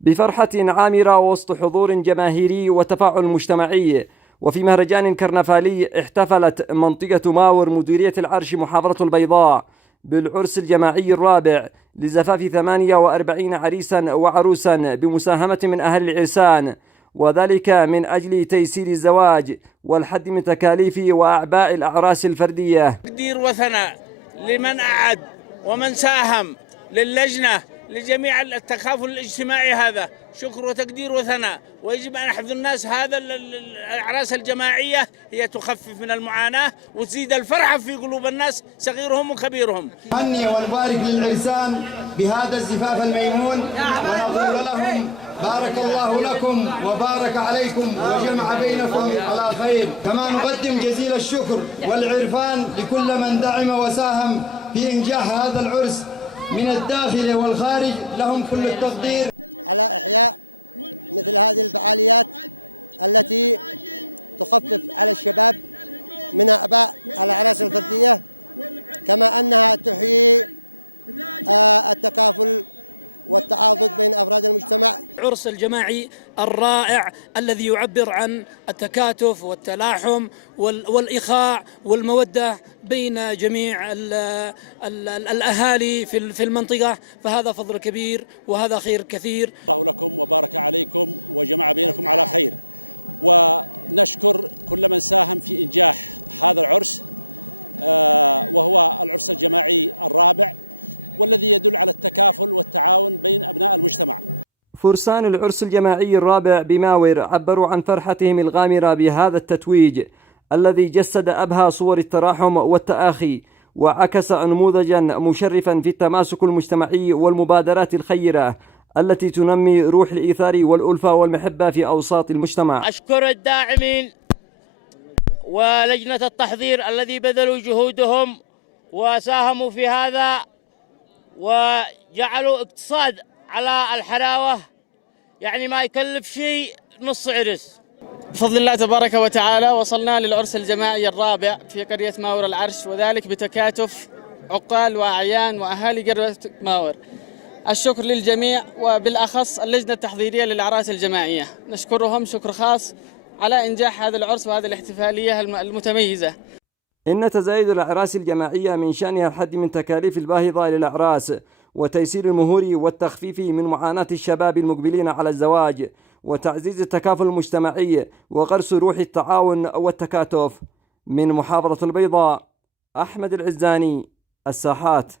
بفرحة عامرة وسط حضور جماهيري وتفاعل مجتمعي. وفي مهرجان كرنفالي احتفلت منطقة ماور مديرية العرش محافظة البيضاء بالعرس الجماعي الرابع لزفاف 48 عريسا وعروسا بمساهمة من أهل العرسان، وذلك من أجل تيسير الزواج والحد من تكاليف وأعباء الأعراس الفردية. تقدير وثناء لمن أعد ومن ساهم، للجنة، لجميع التكافل الاجتماعي، هذا شكر وتقدير وثناء. ويجب أن يحفظ الناس هذا الأعراس الجماعية، هي تخفف من المعاناة وتزيد الفرحة في قلوب الناس صغيرهم وكبيرهم. نهني ونبارك للعرسان بهذا الزفاف الميمون ونقول لهم بارك الله لكم وبارك عليكم وجمع بينكم على خير. كما نقدم جزيل الشكر والعرفان لكل من دعم وساهم في إنجاح هذا العرس من الداخل والخارج، لهم كل التقدير. العرس الجماعي الرائع الذي يعبر عن التكاتف والتلاحم والإخاء والمودة بين جميع الأهالي في المنطقة، فهذا فضل كبير وهذا خير كثير. فرسان العرس الجماعي الرابع بماور عبروا عن فرحتهم الغامرة بهذا التتويج الذي جسد أبهى صور التراحم والتآخي، وعكس نموذجا مشرفا في التماسك المجتمعي والمبادرات الخيرة التي تنمي روح الإيثار والألفة والمحبة في أوساط المجتمع. أشكر الداعمين ولجنة التحضير الذي بذلوا جهودهم وساهموا في هذا وجعلوا اقتصاد على الحلاوة، يعني ما يكلف شيء نص عرس. بفضل الله تبارك وتعالى وصلنا للعرس الجماعي الرابع في قرية ماور العرش، وذلك بتكاتف عقال وأعيان وأهالي قرية ماور. الشكر للجميع وبالأخص اللجنة التحضيرية للأعراس الجماعية، نشكرهم شكر خاص على إنجاح هذا العرس وهذه الاحتفالية المتميزة. إن تزايد الأعراس الجماعية من شأنها الحد من تكاليف الباهظة للأعراس وتيسير المهور والتخفيف من معاناة الشباب المقبلين على الزواج وتعزيز التكافل المجتمعي وغرس روح التعاون والتكاتف. من محافظة البيضاء، أحمد العزاني، الساحات.